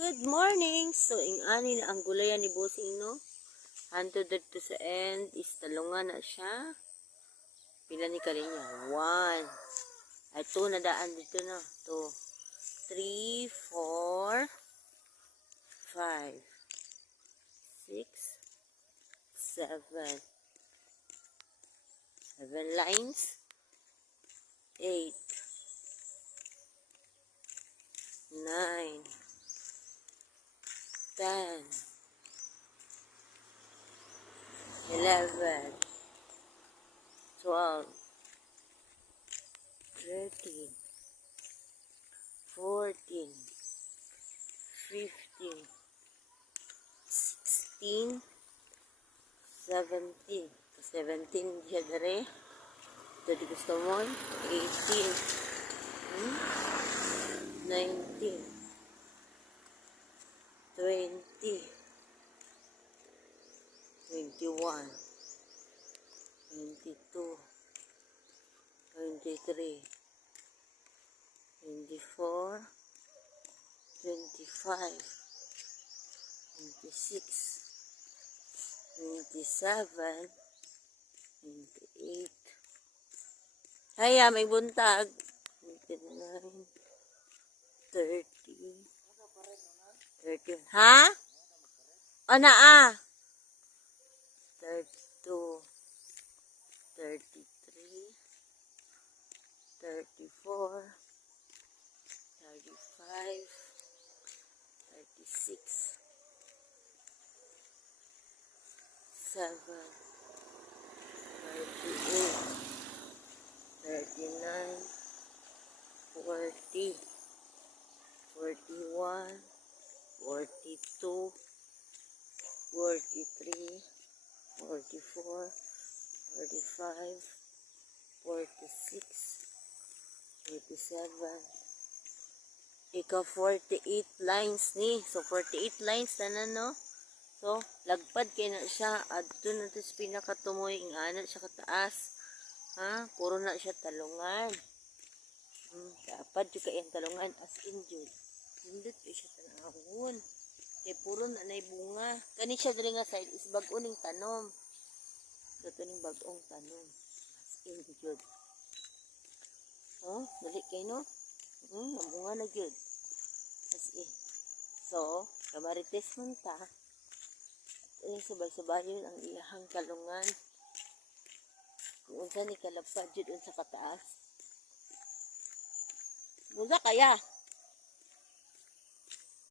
Good morning! So, ani na ang gulayan ni Bossing, no? Hanto dito sa end is talungan na siya. Pila ni kalinya? 1. Ay, 2 na daan dito na. 2, 3, 4, 5, 6, 7. 7 lines. 8, 9, 10, 11, 12, 13, 14, 15, 16, 17. 17 diya dere. Ito di gusto mo. 18, 19, 20, 21, 22, 23, 24, 25, 26, 27, 28. Haya, may buntag. 29, 30, 30. Ha? O na 32, 33, 34, 35, 36, 7, 38, 39, 40, 41, 42, 43, 44, 45, 46, 47. Ika 48 lines ni. So 48 lines na no. So lagpad kay na siya adto na tis pinakatumoy ing ana siya kataas. Ha, puro na siya talungan. Dapat jud kay ang talungan as in jud. Hindot kay siya tanawon. Kay puro na nay bunga. Kani siya diri nga side is bag-o ning tanom. Ito ning bag-ong tanom. As in jud. Oh, dali kay no. Bunga na jud. As in. So, kamarites man ta. Sabay-sabayon ang iyahang talungan. Kung unsa ni kalapad jud unsa kataas. Musa kaya?